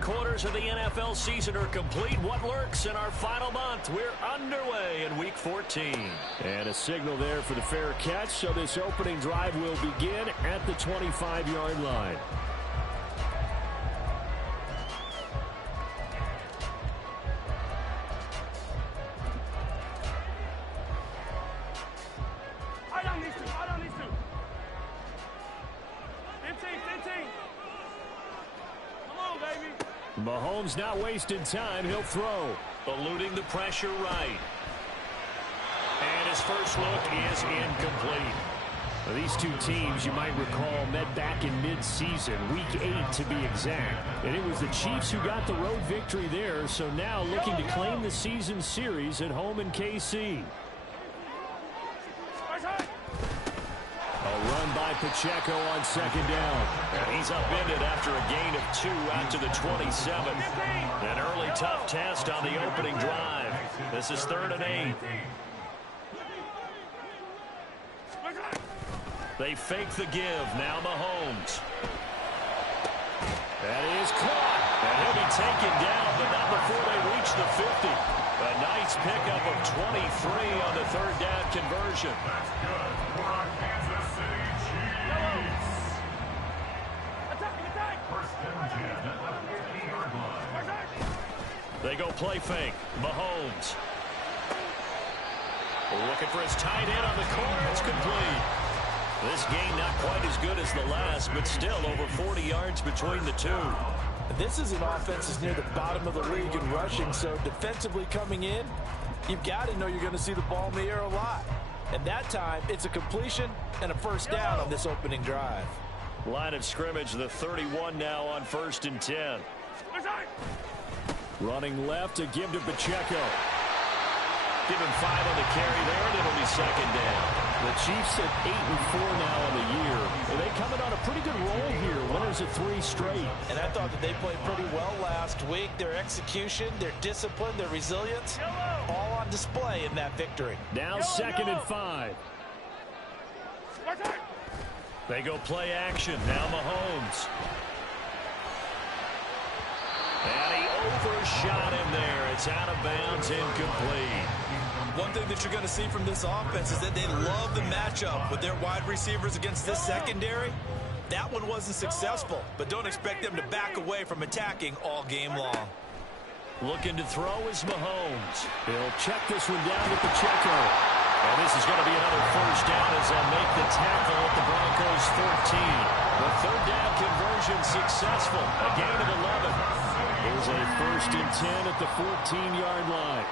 3/4 of the NFL season are complete. What lurks in our final month? We're underway in Week 14. And a signal there for the fair catch, so this opening drive will begin at the 25-yard line. Mahomes not wasting time. He'll throw. Eluding the pressure right. And his first look is incomplete. Now, these two teams, you might recall, met back in mid-season, Week 8 to be exact. And it was the Chiefs who got the road victory there, so now looking to claim the season series at home in KC. A run by Pacheco on second down. And he's upended after a gain of 2 out to the 27. An early tough test on the opening drive. This is 3rd and 8. They fake the give. Now Mahomes. That is caught. And he'll be taken down, but not before they reach the 50. A nice pickup of 23 on the 3rd down conversion. They go play fake. Mahomes. Looking for his tight end on the corner. It's complete. This game not quite as good as the last, but still over 40 yards between the two. This is an offense that's near the bottom of the league in rushing, so defensively coming in, you've got to know you're going to see the ball in the air a lot. And that time, it's a completion and a first down on this opening drive. Line of scrimmage, the 31 now on 1st and 10. Running left to give to Pacheco. Give him 5 on the carry there, and it'll be 2nd down. The Chiefs at 8-4 now on the year. And they coming on a pretty good roll here. Winners of 3 straight. And I thought that they played pretty well last week. Their execution, their discipline, their resilience, all on display in that victory. Now 2nd and 5. They go play action. Now Mahomes. And he overshot him there. It's out of bounds, incomplete. One thing that you're going to see from this offense is that they love the matchup with their wide receivers against this secondary. That one wasn't successful, but don't expect them to back away from attacking all game long. Looking to throw is Mahomes. He'll check this one down to Pacheco. And this is going to be another first down as they'll make the tackle at the Broncos 14. The 3rd down conversion successful. A gain of 11. There's a 1st and 10 at the 14-yard line.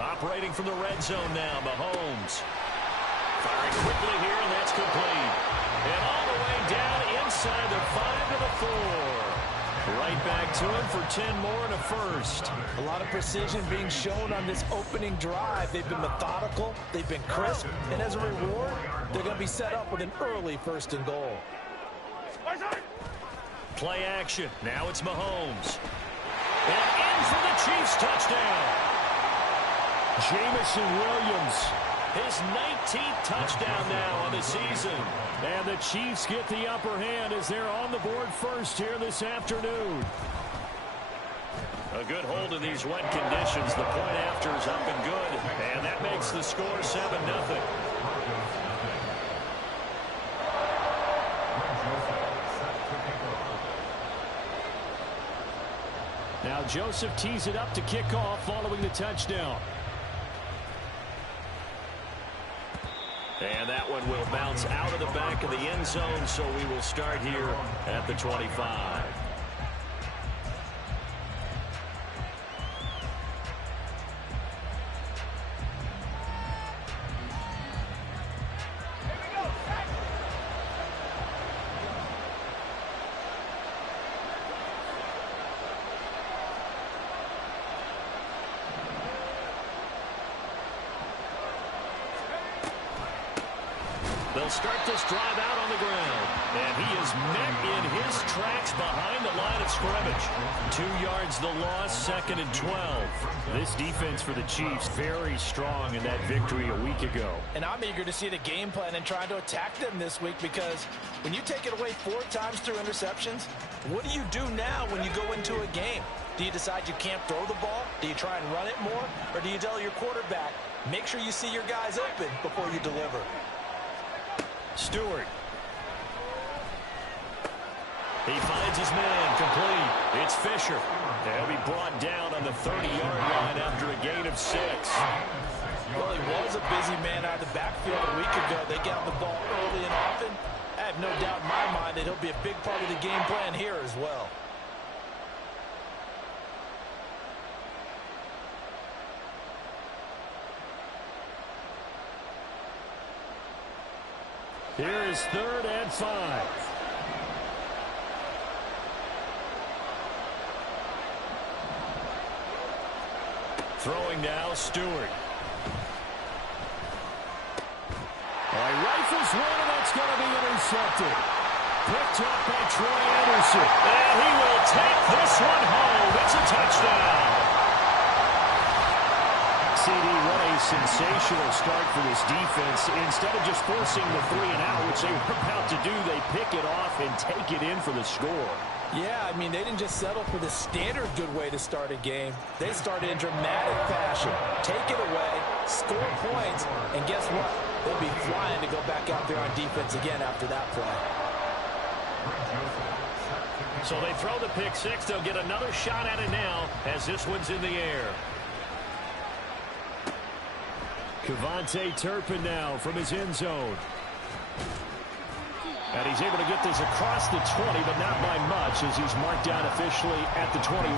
Operating from the red zone now, Mahomes. Firing quickly here, and that's complete. And all the way down inside the 5 to the 4. Right back to him for 10 more and a first. A lot of precision being shown on this opening drive. They've been methodical, they've been crisp, and as a reward, they're going to be set up with an early 1st and goal. Play action. Now it's Mahomes. And in for the Chiefs touchdown. Jamison Williams. His 19th touchdown now on the season. And the Chiefs get the upper hand as they're on the board first here this afternoon. A good hold in these wet conditions. The point after is up and good. And that makes the score 7-0. Now Joseph tees it up to kick off following the touchdown. And that one will bounce out of the back of the end zone, so we will start here at the 25. They'll start this drive out on the ground. And he is met in his tracks behind the line of scrimmage. 2 yards the loss, 2nd and 12. This defense for the Chiefs very strong in that victory a week ago. And I'm eager to see the game plan and trying to attack them this week, because when you take it away 4 times through interceptions, what do you do now when you go into a game? Do you decide you can't throw the ball? Do you try and run it more? Or do you tell your quarterback, make sure you see your guys open before you deliver? Stewart. He finds his man, complete. It's Fisher. He'll be brought down on the 30-yard line after a gain of 6. Well, he was a busy man out of the backfield a week ago. They got the ball early and often. I have no doubt in my mind that he'll be a big part of the game plan here as well. Here is 3rd and 5. Throwing now, Stewart. He rifles one, and that's going to be intercepted. Picked up by Troy Anderson. And he will take this one home. It's a touchdown. CD, what a sensational start for this defense. Instead of just forcing the 3 and out, which they were about to do, they pick it off and take it in for the score. Yeah, I mean, they didn't just settle for the standard good way to start a game. They started in dramatic fashion. Take it away, score points, and guess what? They'll be flying to go back out there on defense again after that play. So they throw the pick 6. They'll get another shot at it now as this one's in the air. Kevontae Turpin now from his end zone. And he's able to get this across the 20, but not by much, as he's marked down officially at the 21.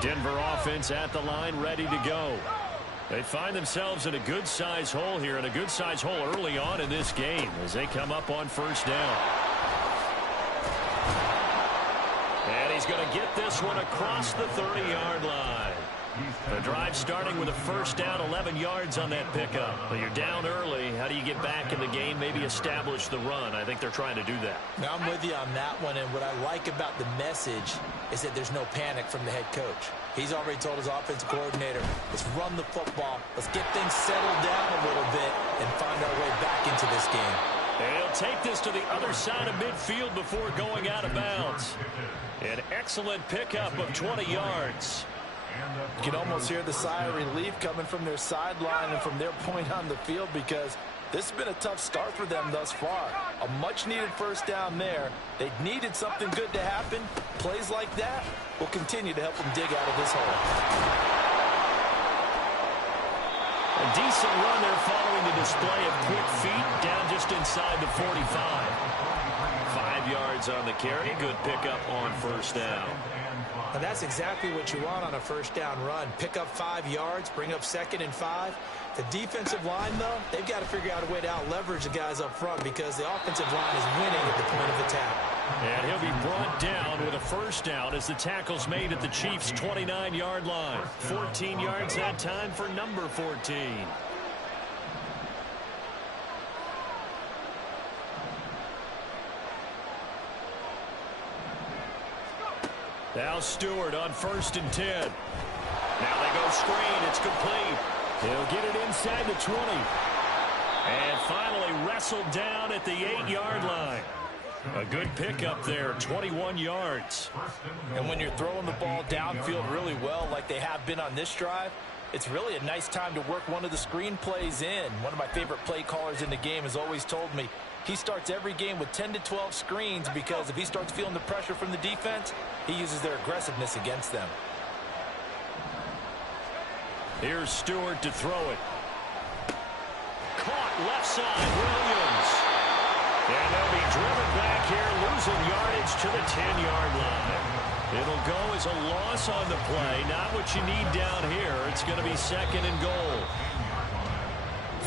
Denver offense at the line, ready to go. They find themselves in a good-sized hole here, and a good-sized hole early on in this game as they come up on 1st down. And he's going to get this one across the 30-yard line. The drive starting with a 1st down, 11 yards on that pickup. But you're down early. How do you get back in the game, maybe establish the run? I think they're trying to do that. Now, I'm with you on that one, and what I like about the message is that there's no panic from the head coach. He's already told his offensive coordinator, let's run the football, let's get things settled down a little bit and find our way back into this game. And he'll take this to the other side of midfield before going out of bounds. An excellent pickup of 20 yards. You can almost hear the sigh of relief coming from their sideline and from their point on the field, because this has been a tough start for them thus far. A much-needed 1st down there. They needed something good to happen. Plays like that will continue to help them dig out of this hole. A decent run there following the display of quick feet down just inside the 45. 5 yards on the carry. Good pickup on 1st down. And that's exactly what you want on a 1st down run. Pick up 5 yards, bring up 2nd and 5. The defensive line, though, they've got to figure out a way to out-leverage the guys up front, because the offensive line is winning at the point of attack. And he'll be brought down with a 1st down as the tackle's made at the Chiefs' 29-yard line. 14 yards that time for number 14. Now Stewart on 1st and 10. Now they go screen. It's complete. He'll get it inside the 20. And finally wrestled down at the 8-yard line. A good pickup there, 21 yards. And when you're throwing the ball downfield really well like they have been on this drive, it's really a nice time to work one of the screen plays in. One of my favorite play callers in the game has always told me he starts every game with 10 to 12 screens, because if he starts feeling the pressure from the defense, he uses their aggressiveness against them. Here's Stewart to throw it. Caught left side, Williams. And they'll be driven back here, losing yardage to the 10-yard line. It'll go as a loss on the play. Not what you need down here. It's going to be 2nd and goal.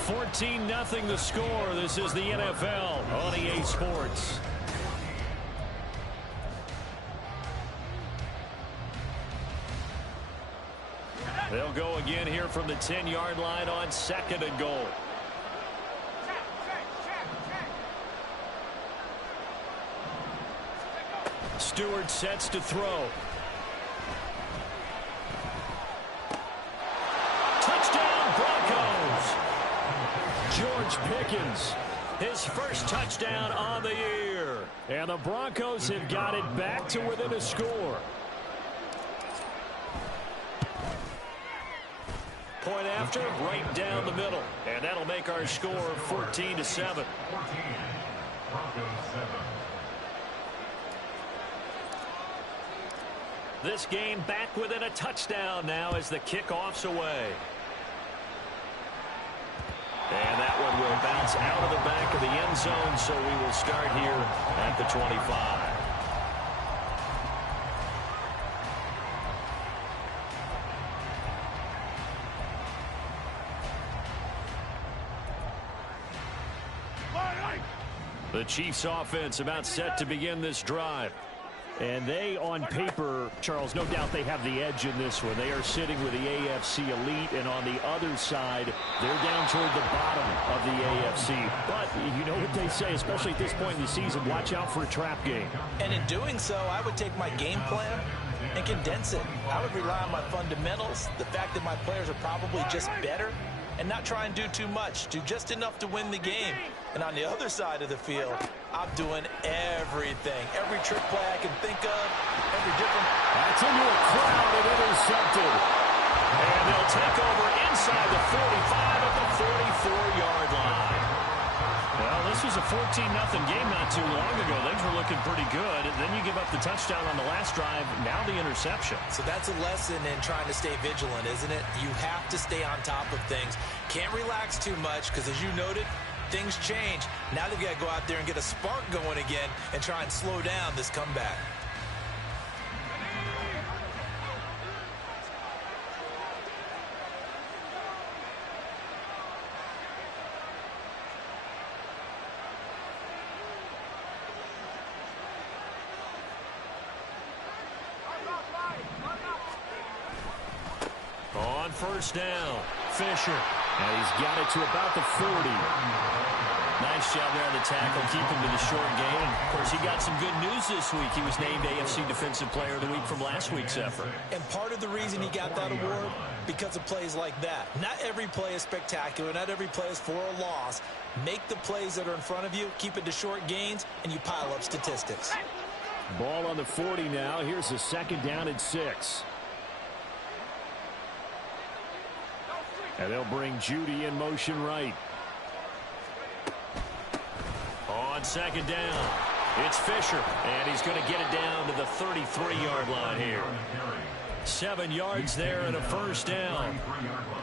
14-0 the score. This is the NFL on EA Sports. They'll go again here from the 10-yard line on 2nd and goal. Stewart sets to throw. Touchdown Broncos. George Pickens, his first touchdown on the year. And the Broncos have got it back to within a score. Point after, right down the middle. And that'll make our score 14-7. This game back within a touchdown now as the kickoff's away. And that one will bounce out of the back of the end zone, so we will start here at the 25. The Chiefs offense about set to begin this drive. And they, on paper, Charles, no doubt they have the edge in this one. They are sitting with the AFC elite, and on the other side, they're down toward the bottom of the AFC. But you know what they say, especially at this point in the season, watch out for a trap game. And in doing so, I would take my game plan and condense it. I would rely on my fundamentals, the fact that my players are probably just better, and not try and do too much, do just enough to win the game. And on the other side of the field, I'm doing everything. Every trick play I can think of, every different... That's into a crowd and intercepted. And they'll take over inside the 45 at the 44-yard line. Well, this was a 14-0 game not too long ago. Things were looking pretty good. And then you give up the touchdown on the last drive. Now the interception. So that's a lesson in trying to stay vigilant, isn't it? You have to stay on top of things. Can't relax too much because, as you noted, things change. Now they've got to go out there and get a spark going again and try and slow down this comeback. On first down, Fisher. And he's got it to about the 40. Nice job there on the tackle, keep him to the short game. And of course, he got some good news this week. He was named AFC Defensive Player of the Week from last week's effort. And part of the reason he got that award, because of plays like that. Not every play is spectacular. Not every play is for a loss. Make the plays that are in front of you, keep it to short gains, and you pile up statistics. Ball on the 40 now. Here's a 2nd down and 6. And they'll bring Judy in motion right. On 2nd down, it's Fisher, and he's going to get it down to the 33-yard line here. 7 yards there and a first down.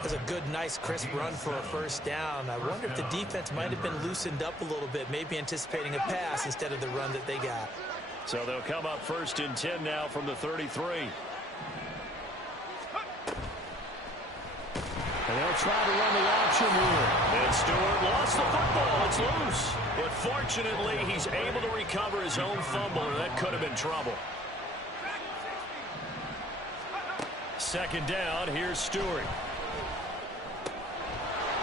That's a good, nice, crisp run for a first down. I wonder if the defense might have been loosened up a little bit, maybe anticipating a pass instead of the run that they got. So they'll come up 1st and 10 now from the 33. And they'll try to run the option here. And Stewart lost the football. It's loose. But fortunately, he's able to recover his own fumble, or that could have been trouble. 2nd down. Here's Stewart.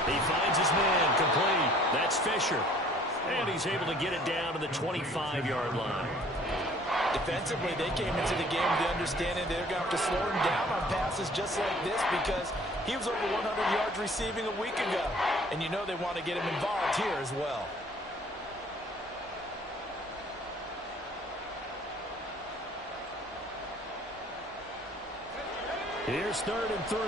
He finds his man complete. That's Fisher. And he's able to get it down to the 25-yard line. Defensively, they came into the game with the understanding they're going to have to slow him down on passes just like this because he was over 100 yards receiving a week ago. And you know they want to get him involved here as well. Here's 3rd and 3.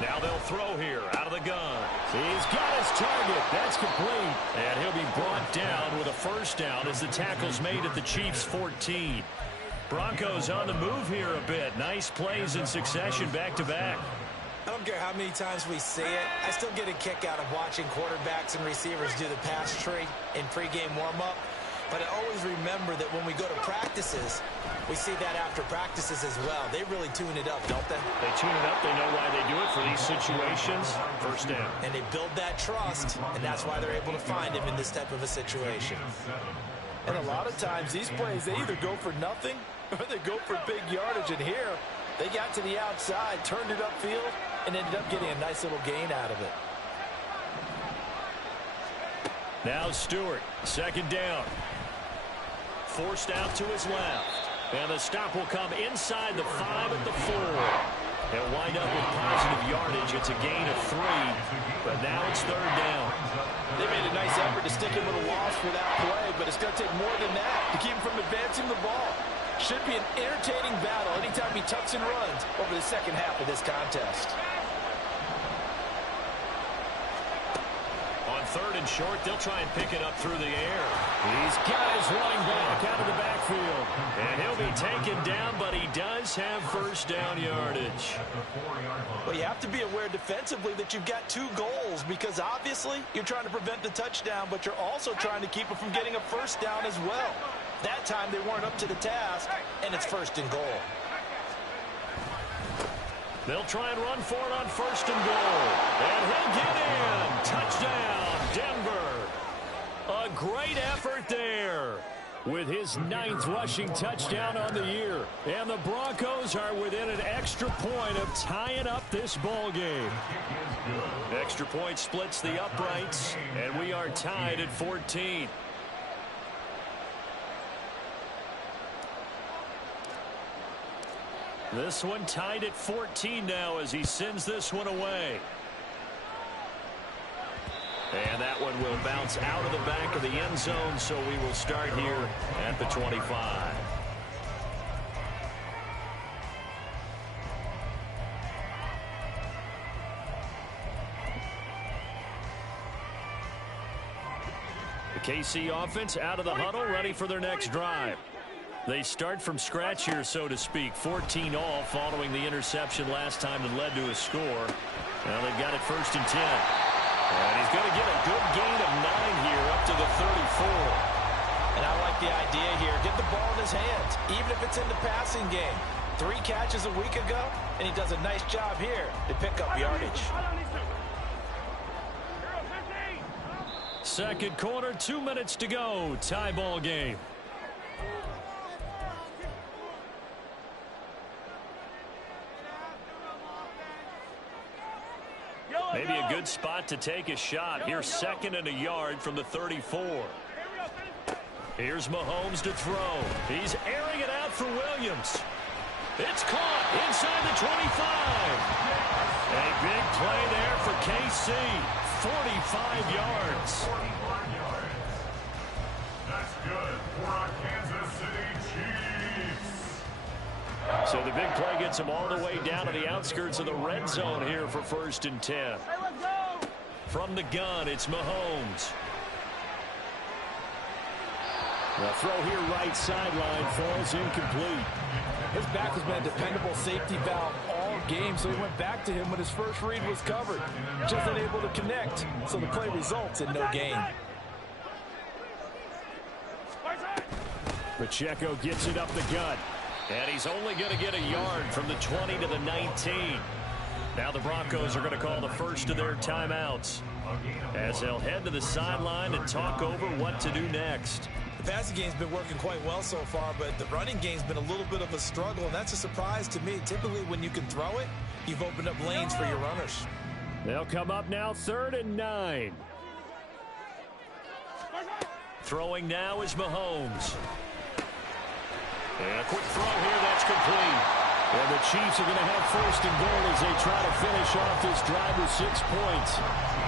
Now they'll throw here out of the gun. He's got his target. That's complete. And he'll be brought down with a first down as the tackle's made at the Chiefs' 14. Broncos on the move here a bit. Nice plays in succession back-to-back. I don't care how many times we say it. I still get a kick out of watching quarterbacks and receivers do the pass tree in pregame warm-up. But I always remember that when we go to practices, we see that after practices as well. They really tune it up, don't they? They tune it up. They know why they do it for these situations. First down. And they build that trust, and that's why they're able to find him in this type of a situation. And a lot of times, these plays, they either go for nothing or they go for big yardage. And here, they got to the outside, turned it upfield, and ended up getting a nice little gain out of it. Now Stewart, second down. Forced out to his left. And the stop will come inside the 5 at the 4. They'll wind up with positive yardage. It's a gain of 3, but now it's third down. They made a nice effort to stick him with a loss for that play, but it's going to take more than that to keep him from advancing the ball. Should be an entertaining battle anytime he tucks and runs over the second half of this contest. On third and short, they'll try and pick it up through the air. He's got his running back out of the backfield. And he'll be taken down, but he does have first down yardage. Well, you have to be aware defensively that you've got 2 goals because obviously you're trying to prevent the touchdown, but you're also trying to keep it from getting a first down as well. That time they weren't up to the task, and it's first and goal. They'll try and run for it on first and goal. And he'll get in. Touchdown, Denver. A great effort there with his 9th rushing touchdown on the year. And the Broncos are within an extra point of tying up this ball game. Extra point splits the uprights, and we are tied at 14. This one tied at 14 now as he sends this one away. And that one will bounce out of the back of the end zone, so we will start here at the 25. The KC offense out of the huddle, ready for their next drive. They start from scratch here, so to speak. 14 all following the interception last time that led to a score. Now they've got it first and 10. And he's going to get a good gain of 9 here up to the 34. And I like the idea here. Get the ball in his hands, even if it's in the passing game. 3 catches a week ago, and he does a nice job here to pick up yardage. Second quarter, 2 minutes to go. Tie ball game. Maybe a good spot to take a shot. Here's second and a yard from the 34. Here's Mahomes to throw. He's airing it out for Williams. It's caught inside the 25. A big play there for KC. 45 yards. That's good for our Kansas City Chiefs. So the big play gets him all the way down to the outskirts of the red zone here for first and 10. From the gun, it's Mahomes. The throw here right sideline falls incomplete. His back has been a dependable safety valve all game, so he went back to him when his first read was covered. Just unable to connect, so the play results in no gain. Pacheco gets it up the gut. And he's only going to get a yard from the 20 to the 19. Now the Broncos are going to call the first of their timeouts as they'll head to the sideline and talk over what to do next. The passing game's been working quite well so far, but the running game's been a little bit of a struggle, and that's a surprise to me. Typically, when you can throw it, you've opened up lanes for your runners. They'll come up now, 3rd and 9. Throwing now is Mahomes. And a quick throw here, that's complete. And the Chiefs are going to have first and goal as they try to finish off this drive with 6 points.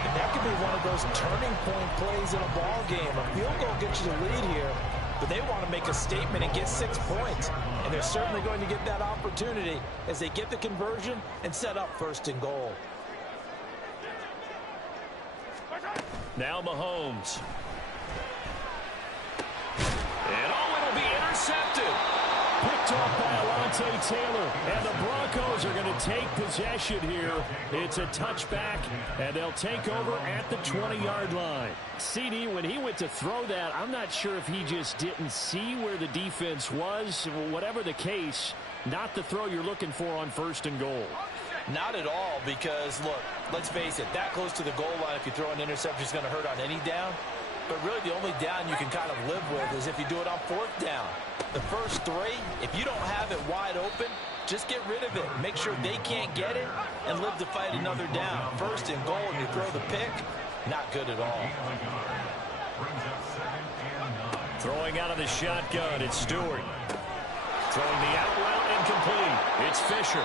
And that could be one of those turning point plays in a ball game. A field goal gets you the lead here, but they want to make a statement and get 6 points. And they're certainly going to get that opportunity as they get the conversion and set up first and goal. Now Mahomes. And it'll be intercepted. picked off by Alontae Taylor. And the Broncos are going to take possession here. It's a touchback, and they'll take over at the 20-yard line. CD, when he went to throw that, I'm not sure if he just didn't see where the defense was. Whatever the case, not the throw you're looking for on 1st and goal. Not at all, because, look, let's face it, that close to the goal line, if you throw an interception, is going to hurt on any down. But really, the only down you can kind of live with is if you do it on 4th down. The first 3, if you don't have it wide open, just get rid of it. Make sure they can't get it and live to fight another down. 1st and goal, and you throw the pick, not good at all. Throwing out of the shotgun, it's Stewart. Throwing the out route incomplete. It's Fisher.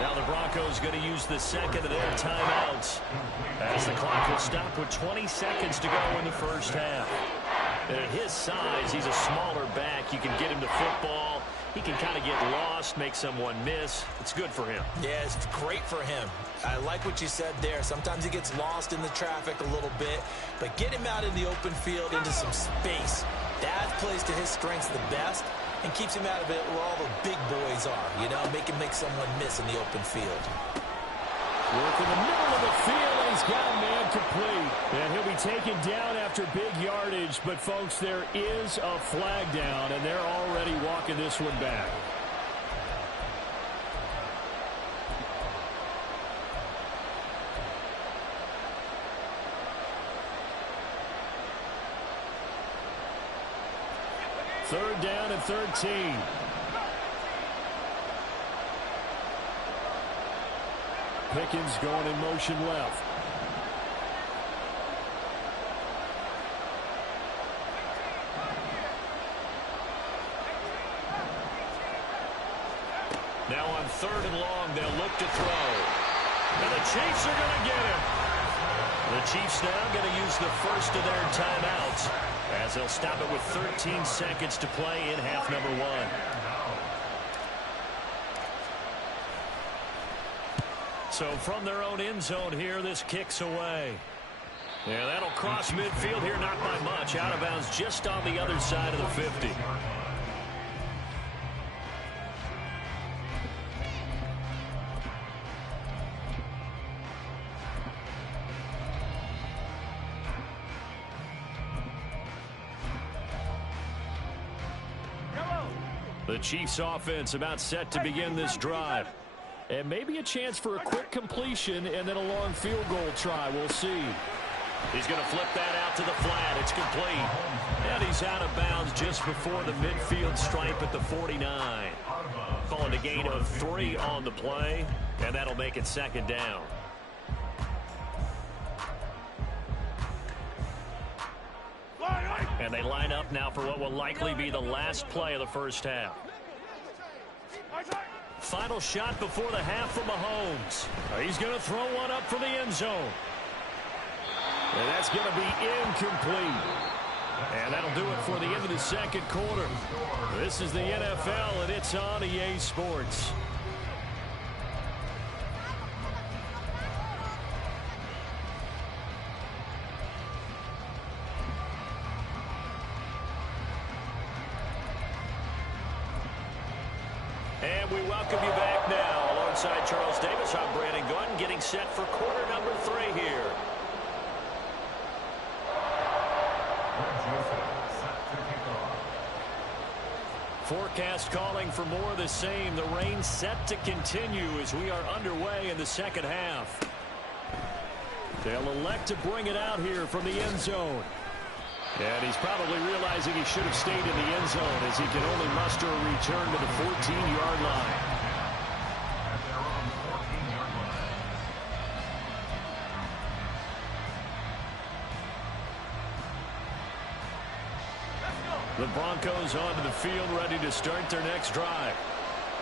Now the Broncos going to use the second of their timeouts as the clock will stop with 20 seconds to go in the first half. And at his size, he's a smaller back. You can get him to football. He can kind of get lost, make someone miss. It's good for him. Yeah, it's great for him. I like what you said there. Sometimes he gets lost in the traffic a little bit, but get him out in the open field into some space. That plays to his strengths the best and keeps him out of it where all the big boys are, you know, make him make someone miss in the open field. Work in the middle of the field, and he's got a man complete. And he'll be taken down after big yardage, but folks, there is a flag down, and they're already walking this one back. Third down and 13. Pickens going in motion left. Now on 3rd and long, they'll look to throw. And the Chiefs are going to get him. The Chiefs now going to use the first of their timeouts as they'll stop it with 13 seconds to play in half number 1. So from their own end zone here, this kicks away. Yeah, that'll cross midfield here, not by much. Out of bounds just on the other side of the 50. The Chiefs offense about set to begin this drive. And maybe a chance for a quick completion and then a long field goal try. We'll see. He's going to flip that out to the flat. It's complete. And he's out of bounds just before the midfield stripe at the 49. Calling a gain of 3 on the play, and that'll make it 2nd down. And they line up now for what will likely be the last play of the first half. Final shot before the half from Mahomes. He's going to throw one up for the end zone. And that's going to be incomplete. And that'll do it for the end of the second quarter. This is the NFL, and it's on EA Sports. And we welcome you back now. Alongside Charles Davis, I'm Brandon Gunn, getting set for quarter number 3 here. Forecast calling for more of the same. The rain set to continue as we are underway in the second half. They'll elect to bring it out here from the end zone. And he's probably realizing he should have stayed in the end zone as he can only muster a return to the 14-yard line. The Broncos onto the field, ready to start their next drive.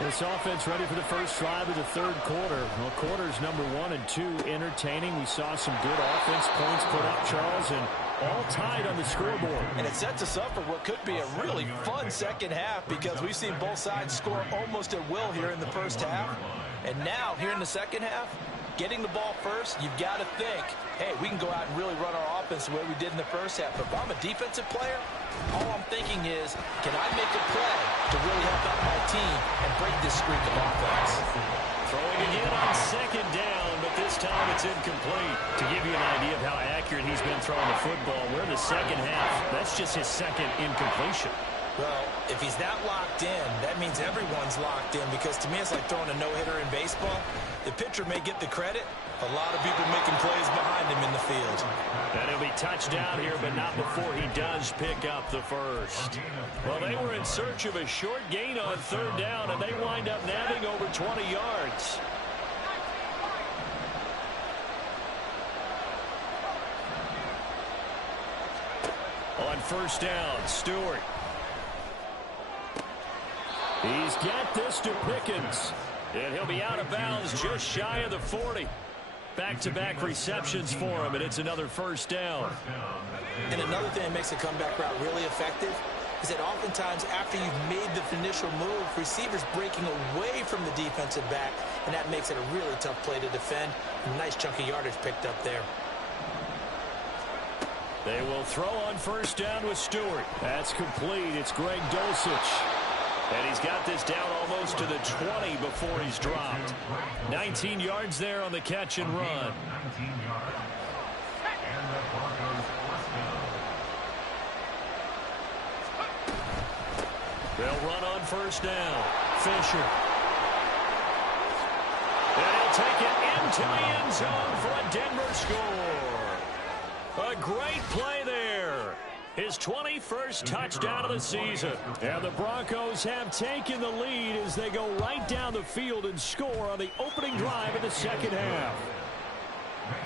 This offense ready for the first drive of the third quarter. Well, quarters number 1 and 2 entertaining. We saw some good offense points put up, Charles, and all tied on the scoreboard. And it sets us up for what could be a really fun second half because we've seen both sides score almost at will here in the first half. And now, here in the second half, getting the ball first, you've got to think, hey, we can go out and really run our offense the way we did in the first half. But if I'm a defensive player, all I'm thinking is, can I make a play to really help out my team and break this streak of offense? Throwing again on second down, but this time it's incomplete. To give you an idea of how accurate he's been throwing the football, we're in the second half. That's just his second incompletion. Well, if he's that locked in, that means everyone's locked in, because to me it's like throwing a no-hitter in baseball. The pitcher may get the credit. A lot of people making plays behind him in the field. And he'll be touched down here, but not before he does pick up the first. Well, they were in search of a short gain on third down, and they wind up nabbing over 20 yards. On first down, Stewart. He's got this to Pickens. And he'll be out of bounds just shy of the 40. Back-to-back receptions for him, and it's another first down. And another thing that makes a comeback route really effective is that oftentimes after you've made the initial move, receivers breaking away from the defensive back, and that makes it a really tough play to defend. A nice chunk of yardage picked up there. They will throw on first down with Stewart. That's complete. It's Greg Dulcich. And he's got this down almost to the 20 before he's dropped. 19 yards there on the catch and run. They'll run on first down. Fisher. And he'll take it into the end zone for a Denver score. A great play there. His 21st touchdown of the season. And the Broncos have taken the lead as they go right down the field and score on the opening drive in the second half.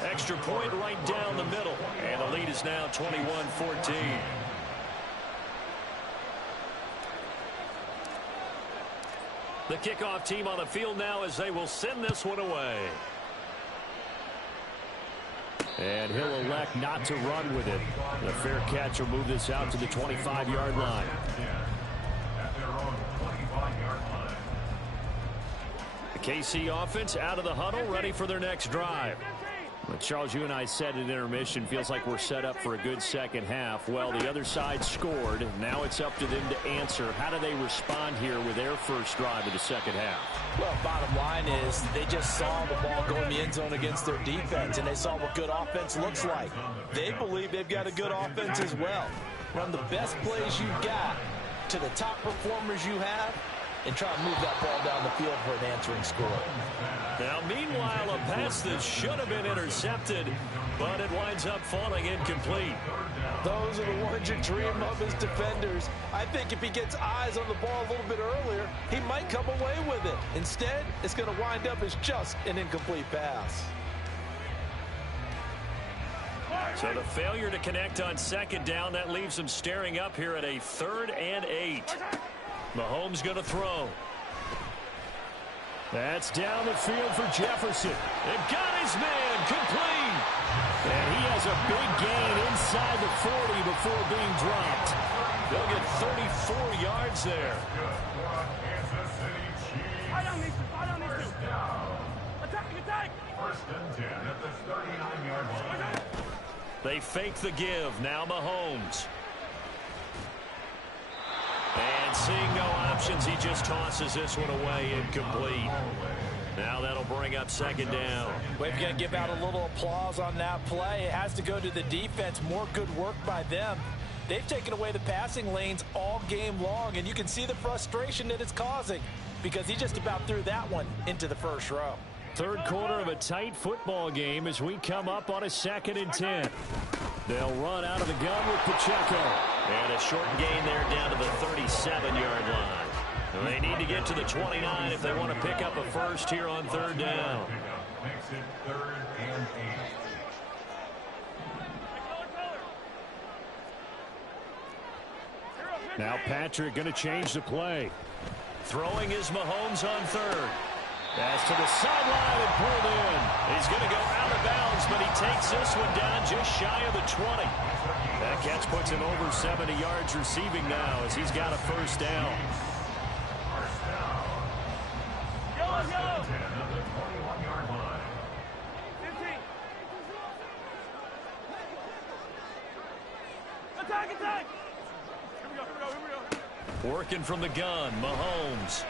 Extra point right down the middle. And the lead is now 21-14. The kickoff team on the field now as they will send this one away. And he'll elect not to run with it. The fair catch will move this out to the 25-yard line. The KC offense out of the huddle, ready for their next drive. Well, Charles, you and I said at intermission, feels like we're set up for a good second half. Well, the other side scored. Now it's up to them to answer. How do they respond here with their first drive of the second half? Well, bottom line is they just saw the ball go in the end zone against their defense, and they saw what good offense looks like. They believe they've got a good offense as well. Run the best plays you've got to the top performers you have, and try to move that ball down the field for an answering score. Now, meanwhile, a pass that should have been intercepted, but it winds up falling incomplete. Those are the ones you dream of as defenders. I think if he gets eyes on the ball a little bit earlier, he might come away with it. Instead, it's going to wind up as just an incomplete pass. So the failure to connect on second down, that leaves them staring up here at a 3rd and 8. Mahomes going to throw. That's down the field for Jefferson. It got his man complete. And he has a big gain inside the 40 before being dropped. They'll get 34 yards there. First and 10 at the 39-yard line. They fake the give. Now Mahomes. And seeing no options, he just tosses this one away, incomplete. Now that'll bring up second down. We've got to give out a little applause on that play. It has to go to the defense. More good work by them. They've taken away the passing lanes all game long, and you can see the frustration that it's causing because he just about threw that one into the first row. Third quarter of a tight football game as we come up on a 2nd and 10. They'll run out of the gun with Pacheco. And a short gain there down to the 37-yard line. They need to get to the 29 if they want to pick up a first here on third down. Makes it 3rd and 8. Now Patrick going to change the play. Throwing is Mahomes on third. Pass to the sideline and pulled in. He's going to go out of bounds, but he takes this one down just shy of the 20. That catch puts him over 70 yards receiving now as he's got a first down. Working from the gun, Mahomes.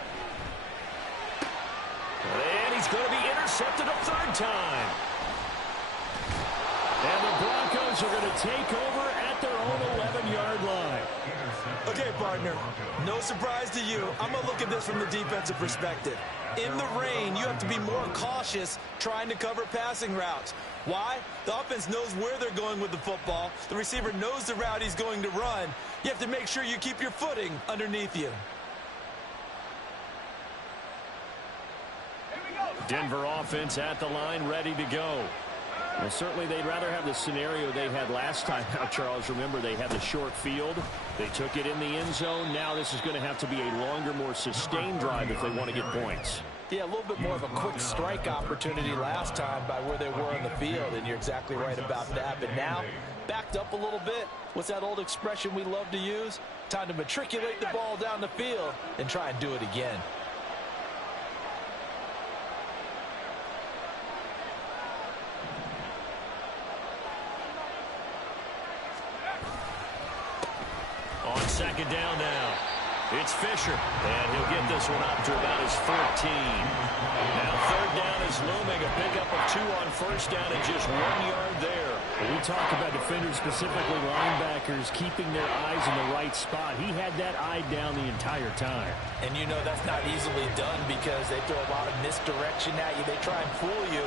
And he's going to be intercepted a third time. And the Broncos are going to take over at their own 11-yard line. Okay, partner, no surprise to you. I'm going to look at this from the defensive perspective. In the rain, you have to be more cautious trying to cover passing routes. Why? The offense knows where they're going with the football. The receiver knows the route he's going to run. You have to make sure you keep your footing underneath you. Denver offense at the line, ready to go. Well, certainly they'd rather have the scenario they had last time out, Charles. Remember, they had the short field. They took it in the end zone. Now this is going to have to be a longer, more sustained drive if they want to get points. Yeah, a little bit more of a quick strike opportunity last time by where they were on the field, and you're exactly right about that. But now, backed up a little bit. What's that old expression we love to use? Time to matriculate the ball down the field and try and do it again. On second down now, it's Fisher, and he'll get this one up to about his 14. Now third down is looming, a pickup of 2 on first down and just 1 yard there. We talk about defenders, specifically linebackers, keeping their eyes in the right spot. He had that eye down the entire time. And you know that's not easily done because they throw a lot of misdirection at you. They try and fool you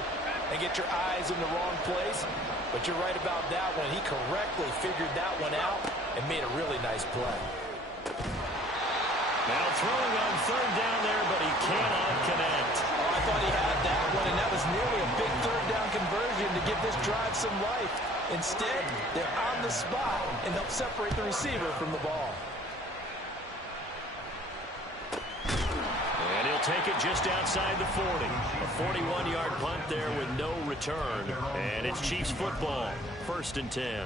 and get your eyes in the wrong place. But you're right about that one. He correctly figured that one out and made a really nice play. Now throwing on third down there, but he cannot connect. Oh, I thought he had that one, and that was nearly a big third down conversion to give this drive some life. Instead, they're on the spot and help separate the receiver from the ball. And he'll take it just outside the 40. A 41-yard punt there with no return. And it's Chiefs football, 1st and 10.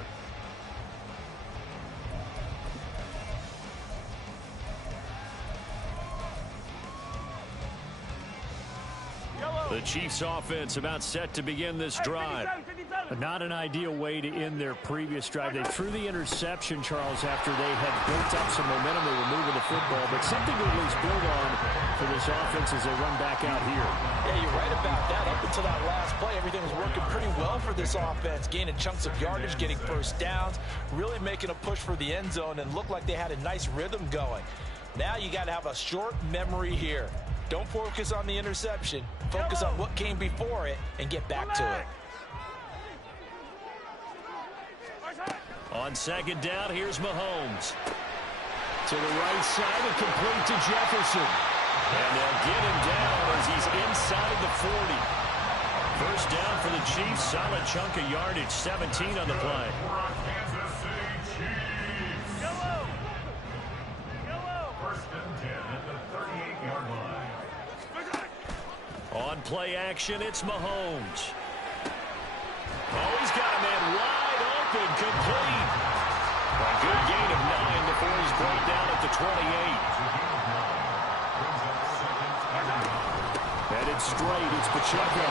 The Chiefs offense about set to begin this drive. Not an ideal way to end their previous drive. They threw the interception, Charles, after they had built up some momentum. They were moving the football, but something to at least build on for this offense as they run back out here. Yeah, you're right about that. Up until that last play, everything was working pretty well for this offense, gaining chunks of yardage, getting first downs, really making a push for the end zone, and looked like they had a nice rhythm going. Now you got to have a short memory here. Don't focus on the interception. Focus on what came before it and get back to it. On second down, here's Mahomes. To the right side and complete to Jefferson. And they'll get him down as he's inside the 40. First down for the Chiefs. Solid chunk of yardage, 17 on the play. Kansas City Chiefs. First and 10 at the 38-yard line. On play action, it's Mahomes. Oh, he's got a man wide open, complete. A good gain of 9 before he's brought down at the 28. Headed straight, it's Pacheco.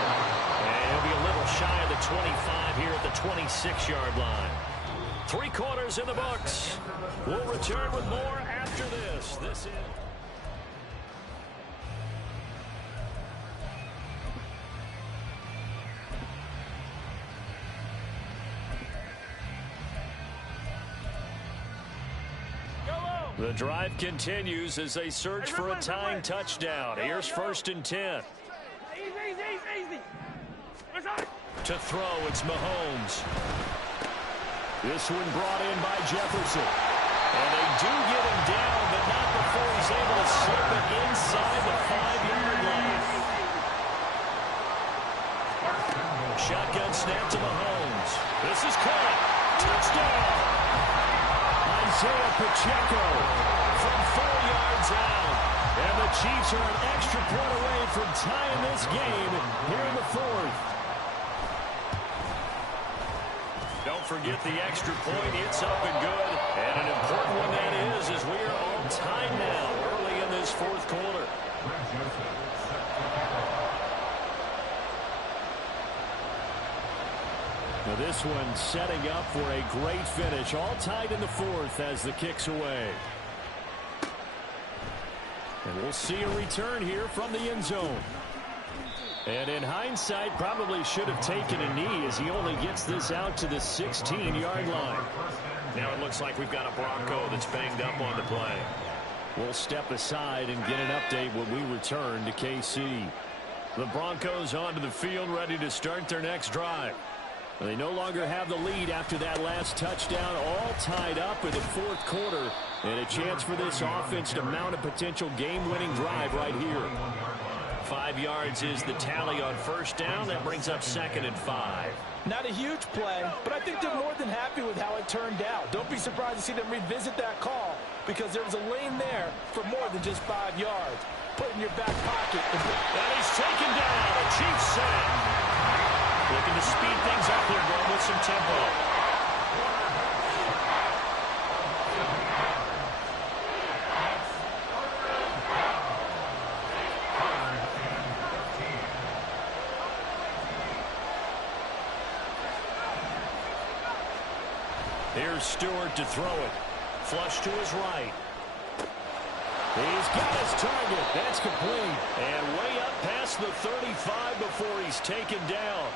And he'll be a little shy of the 25 here at the 26-yard line. 3 quarters in the books. We'll return with more after this. This is... The drive continues as they search for a tying touchdown. Here's 1st and 10. To throw, it's Mahomes. This one brought in by Jefferson. And they do get him down, but not before he's able to slip it inside the 5-yard line. Shotgun snap to Mahomes. This is caught. Touchdown. Isaiah Pacheco from 4 yards out. And the Chiefs are an extra point away from tying this game here in the 4th. Don't forget the extra point. It's up and good. And an important one that is, as we are on time now early in this 4th quarter. Now this one setting up for a great finish. All tied in the fourth as the kick's away. And we'll see a return here from the end zone. And in hindsight, probably should have taken a knee as he only gets this out to the 16-yard line. Now it looks like we've got a Bronco that's banged up on the play. We'll step aside and get an update when we return to KC. The Broncos onto the field, ready to start their next drive. They no longer have the lead after that last touchdown, all tied up in the fourth quarter, and a chance for this offense to mount a potential game-winning drive right here. 5 yards is the tally on first down. That brings up 2nd and 5. Not a huge play, but I think they're more than happy with how it turned out. Don't be surprised to see them revisit that call because there was a lane there for more than just 5 yards. Put it in your back pocket. And he's taken down. A Chiefs sack. Looking to speed things up here, going with some tempo. Here's Stewart to throw it. Flush to his right. He's got his target. That's complete. And way up past the 35 before he's taken down.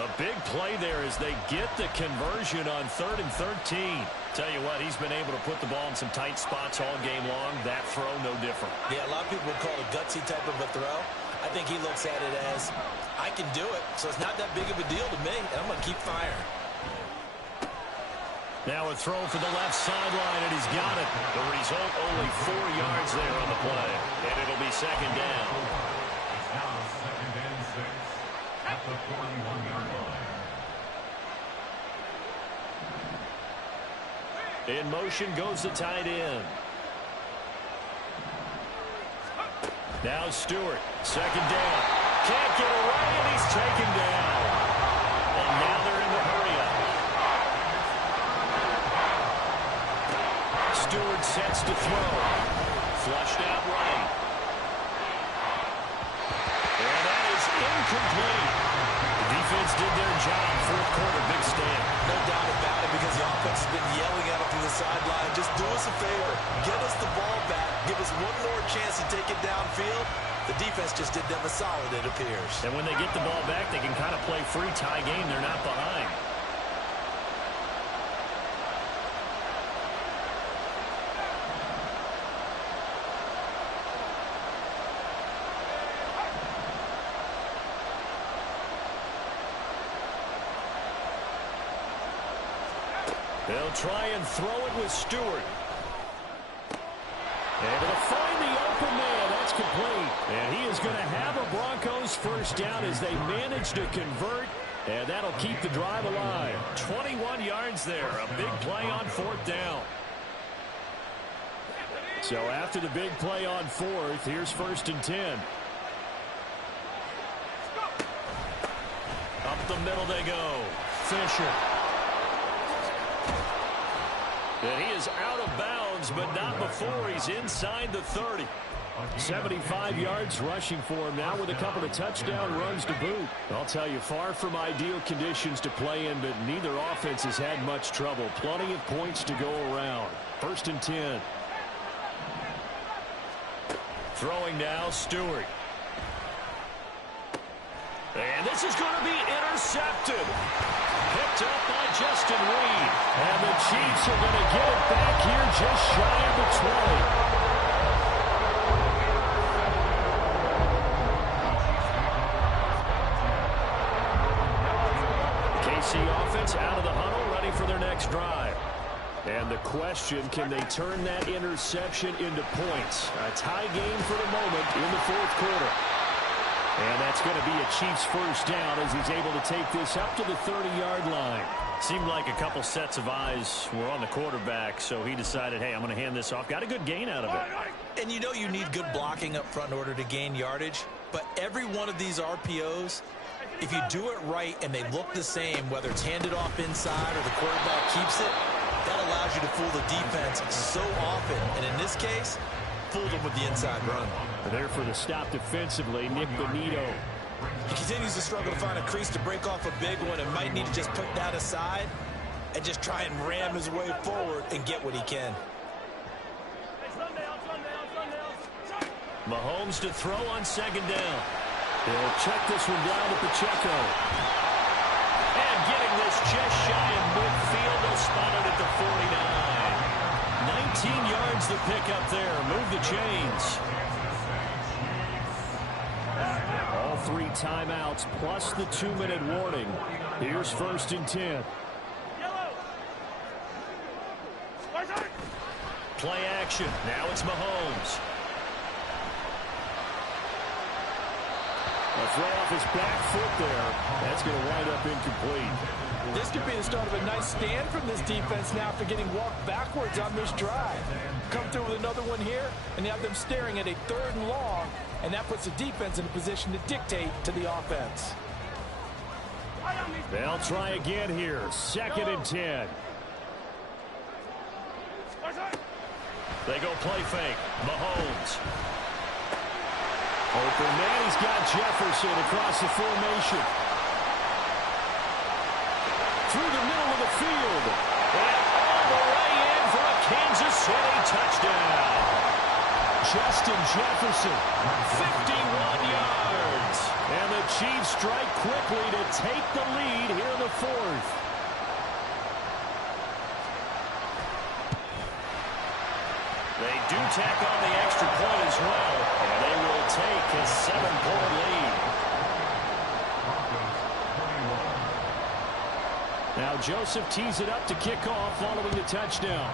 A big play there as they get the conversion on 3rd and 13. Tell you what, he's been able to put the ball in some tight spots all game long. That throw, no different. Yeah, a lot of people would call it a gutsy type of a throw. I think he looks at it as, I can do it, so it's not that big of a deal to me, and I'm going to keep firing. Now a throw for the left sideline, and he's got it. The result, only 4 yards there on the play. And it'll be 2nd down. It's now 2nd and 6 at the 41-yard line. In motion goes the tight end. Now Stewart, 2nd down. Can't get away, and he's taken down. And now they're in the hurry-up. Stewart sets to throw. Flushed out right. And that is incomplete. The defense did their job. Fourth quarter, big stand. No doubt about it because the offense has been yelling at him from the sideline. Just do us a favor. Get us the ball back. Give us one more chance to take it downfield. The defense just did them a solid, it appears. And when they get the ball back, they can kind of play free tie game. They're not behind. They'll try and throw it with Stewart. Able to find the open man. That's complete. And he is going to have a Broncos first down as they manage to convert. And that'll keep the drive alive. 21 yards there. A big play on 4th down. So after the big play on 4th, here's 1st and 10. Up the middle they go. Fisher. And he is out of bounds, but not before he's inside the 30. 75 yards rushing for him now with a couple of touchdown runs to boot. I'll tell you, far from ideal conditions to play in, but neither offense has had much trouble. Plenty of points to go around. 1st and 10. Throwing now, Stewart. And this is going to be intercepted. Picked up by Justin Reed. And the Chiefs are going to get it back here just shy of the 20. KC offense out of the huddle, ready for their next drive. And the question, can they turn that interception into points? A tie game for the moment in the fourth quarter. And that's going to be a Chiefs first down as he's able to take this up to the 30-yard line. Seemed like a couple sets of eyes were on the quarterback, so he decided, hey, I'm going to hand this off. Got a good gain out of it. And you know you need good blocking up front in order to gain yardage, but every one of these RPOs, if you do it right and they look the same, whether it's handed off inside or the quarterback keeps it, that allows you to fool the defense so often. And in this case, fooled them with the inside run. There for the stop defensively, Nick Bonito. He continues to struggle to find a crease to break off a big one and might need to just put that aside and just try and ram his way forward and get what he can. Mahomes to throw on second down. He'll check this one down to Pacheco. And getting this just shy of midfield, they'll spot it at the 49. 19 yards to pick up there. Move the chains. All 3 timeouts plus the 2-minute warning. Here's 1st and 10. Play action. Now it's Mahomes. A throw off his back foot there. That's going to wind up incomplete. This could be the start of a nice stand from this defense now after getting walked backwards on this drive. Come through with another one here, and you have them staring at a 3rd and long, and that puts the defense in a position to dictate to the offense. They'll try again here. 2nd and 10. They go play fake. Mahomes. Open man, he's got Jefferson across the formation. Through the middle of the field. And all the way in for a Kansas City touchdown. Justin Jefferson. 51 yards. And the Chiefs strike quickly to take the lead here in the 4th. They do tack on the extra point as well, and they will take a 7-point lead. Now Joseph tees it up to kick off following the touchdown.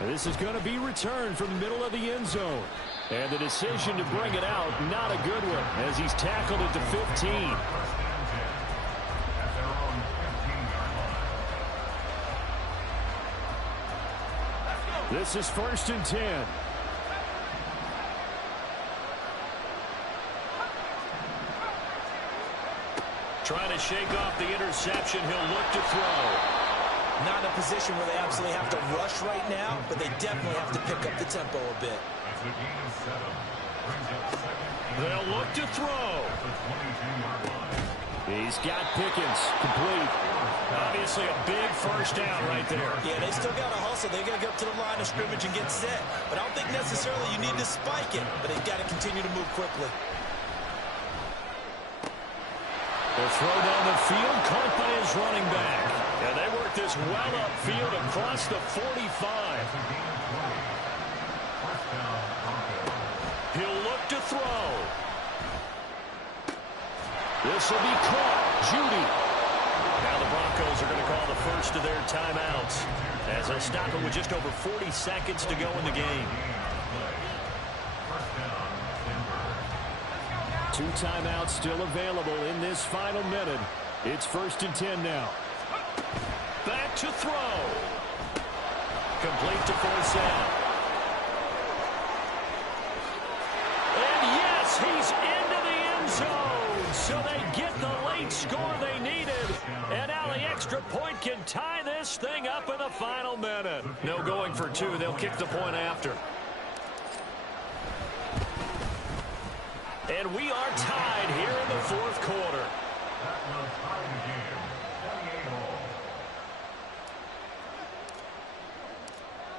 And this is going to be returned from the middle of the end zone. And the decision to bring it out, not a good one, as he's tackled it to 15. This is 1st and 10. Trying to shake off the interception. He'll look to throw. Not in a position where they absolutely have to rush right now, but they definitely have to pick up the tempo a bit. They'll look to throw. He's got Pickens. Complete. Obviously a big first down right there. Yeah, they still got to hustle. They got to get up to the line of scrimmage and get set. But I don't think necessarily you need to spike it, but they've got to continue to move quickly. They'll throw down the field, caught by his running back. And they work this well upfield across the 45. He'll look to throw. This will be caught. Judy. Now the Broncos are going to call the first of their timeouts as they'll stop it with just over 40 seconds to go in the game. 2 timeouts still available in this final minute. It's 1st and 10 now. Back to throw. Complete to 4-7. And yes, he's into the end zone. So they get the late score they needed. And now the extra point can tie this thing up in the final minute. No going for 2. They'll kick the point after. And we are tied here in the 4th quarter.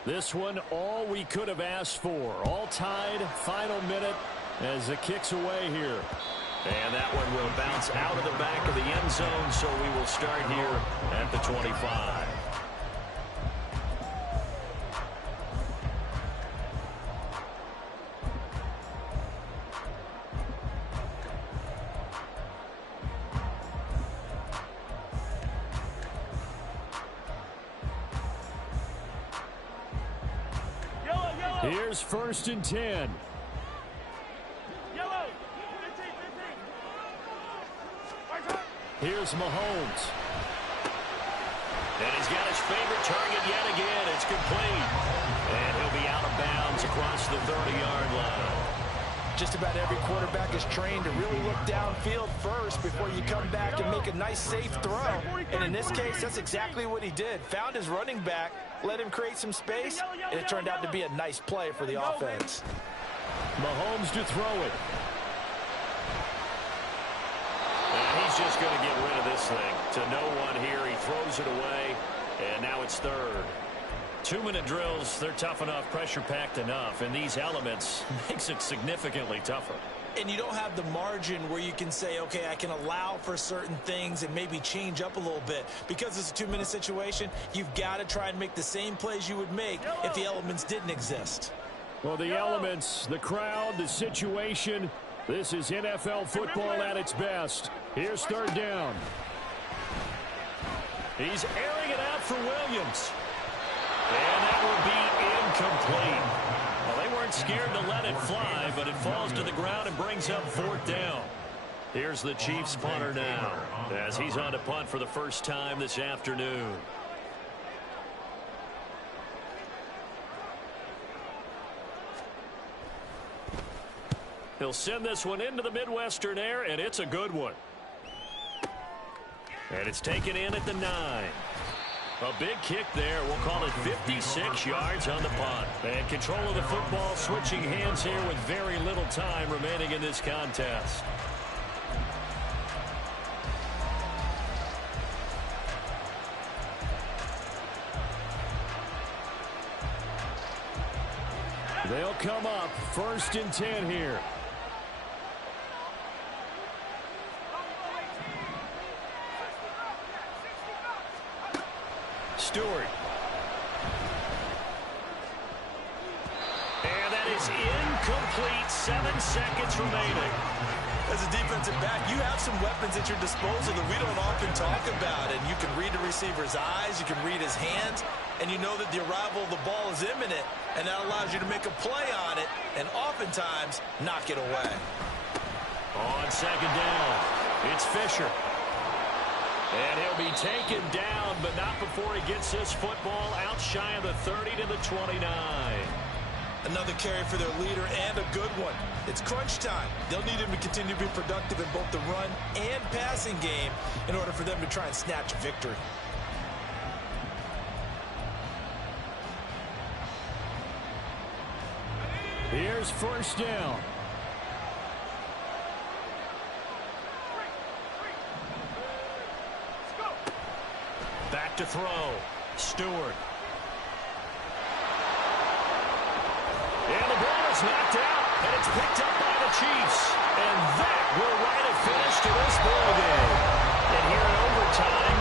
This one, all we could have asked for. All tied, final minute as it kicks away here. And that one will bounce out of the back of the end zone, so we will start here at the 25. Here's 1st and 10. Here's Mahomes. And he's got his favorite target yet again. It's complete. And he'll be out of bounds across the 30-yard line. Just about every quarterback is trained to really look downfield first before you come back and make a nice, safe throw. And in this case, that's exactly what he did. Found his running back, let him create some space, and it turned out to be a nice play for the offense. Mahomes to throw it. And he's just going to get rid of this thing to no one here. He throws it away, and now it's third. 2-minute drills, they're tough enough, pressure-packed enough, and these elements makes it significantly tougher. And you don't have the margin where you can say, okay, I can allow for certain things and maybe change up a little bit. Because it's a 2-minute situation, you've got to try and make the same plays you would make if the elements didn't exist. Well, the elements, the crowd, the situation, this is NFL football at its best. Here's third down. He's airing it out for Williams. And that will be incomplete. Well, they weren't scared to let it fly, but it falls to the ground and brings up fourth down. Here's the Chiefs punter now, as he's on to punt for the first time this afternoon. He'll send this one into the Midwestern air, and it's a good one. And it's taken in at the 9. A big kick there. We'll call it 56 yards on the punt. And control of the football switching hands here with very little time remaining in this contest. They'll come up 1st and 10 here. Stewart. And that is incomplete. 7 seconds remaining. As a defensive back, you have some weapons at your disposal that we don't often talk about. And you can read the receiver's eyes, you can read his hands, and you know that the arrival of the ball is imminent, and that allows you to make a play on it and oftentimes knock it away. On second down, it's Fisher. And he'll be taken down, but not before he gets this football out shy of the 30 to the 29. Another carry for their leader and a good one. It's crunch time. They'll need him to continue to be productive in both the run and passing game in order for them to try and snatch a victory. Here's first down. Back to throw. Stewart. And the ball is knocked out, and it's picked up by the Chiefs. And that will write a finish to this ball game. And here in overtime,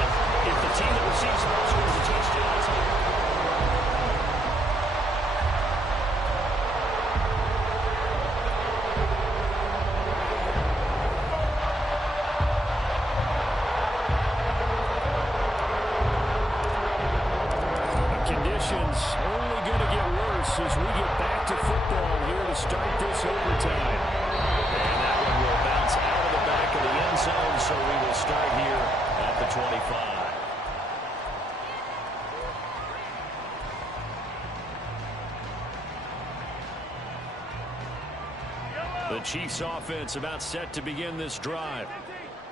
if the team that receives the ball scores a touchdown, only going to get worse as we get back to football here to start this overtime. And that one will bounce out of the back of the end zone, so we will start here at the 25. The Chiefs offense about set to begin this drive.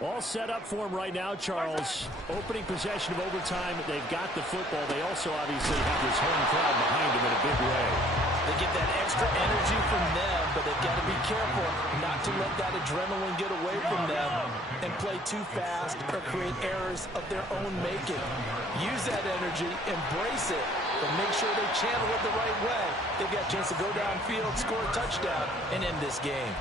All set up for him right now, Charles. Opening possession of overtime. They've got the football. They also obviously have this home crowd behind them in a big way. They get that extra energy from them, but they've got to be careful not to let that adrenaline get away from them and play too fast or create errors of their own making. Use that energy, embrace it, but make sure they channel it the right way. They've got a chance to go downfield, score a touchdown, and end this game.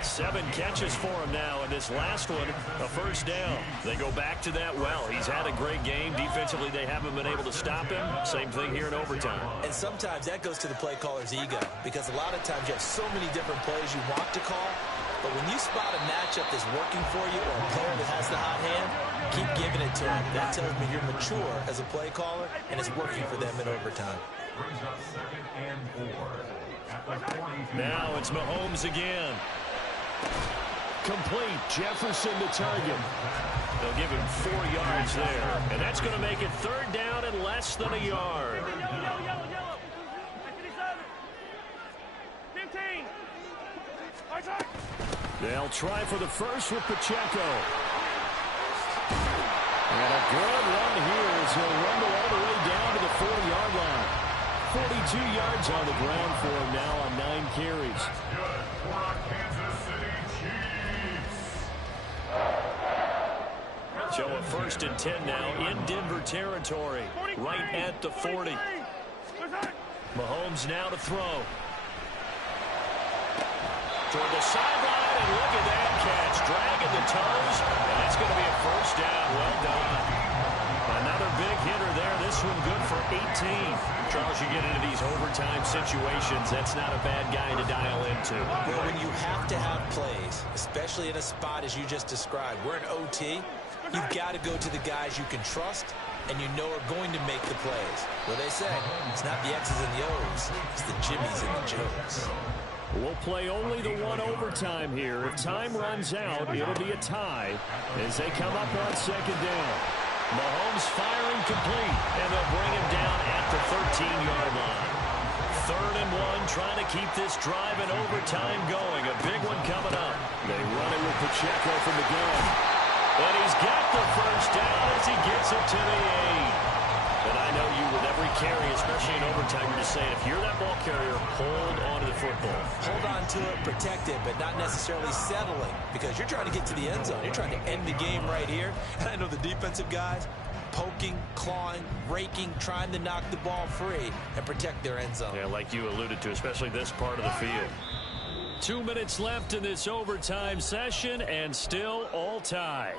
7 catches for him now, and this last one, a first down. They go back to that well. He's had a great game. Defensively, they haven't been able to stop him. Same thing here in overtime. And sometimes that goes to the play caller's ego, because a lot of times you have so many different plays you want to call, but when you spot a matchup that's working for you or a player that has the hot hand, keep giving it to him. That tells me you're mature as a play caller, and it's working for them in overtime. Brings up 2nd and 4 at the 42. Now it's Mahomes again. Complete. Jefferson the target. They'll give him 4 yards there, and that's going to make it third down and less than a yard. They'll try for the first with Pacheco. And a good run here as he'll rumble all the way down to the 40-yard line. 42 yards on the ground for him now on 9 carries. Good for our Kansas City Chiefs. So a 1st and 10 now in Denver territory, right at the 40. Mahomes now to throw. Toward the sideline, and look at that catch. Dragging the toes, and that's going to be a 1st down. Well done. Another big hitter there. This one good for 18. Charles, you get into these overtime situations, that's not a bad guy to dial into. Well, when you have to have plays, especially in a spot as you just described, we're in OT, you've got to go to the guys you can trust and you know are going to make the plays. Well, they say it's not the X's and the O's, it's the Jimmies and the Joes. We'll play only the one overtime here. If time runs out, it'll be a tie as they come up on 2nd down. Mahomes firing complete, and they'll bring him down at the 13-yard line. 3rd and 1, trying to keep this drive in overtime going. A big one coming up. They run it with Pacheco from the gun. And he's got the 1st down as he gets it to the 8. And I know you, with every carry, especially in overtime, you're just saying, if you're that ball carrier, hold on to the football. Hold on to it, protect it, but not necessarily settling, because you're trying to get to the end zone. You're trying to end the game right here. And I know the defensive guys poking, clawing, raking, trying to knock the ball free and protect their end zone. Yeah, like you alluded to, especially this part of the field. 2 minutes left in this overtime session, and still all tied.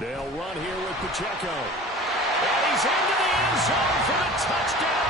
They'll run here with Pacheco. And he's into the end zone for the touchdown.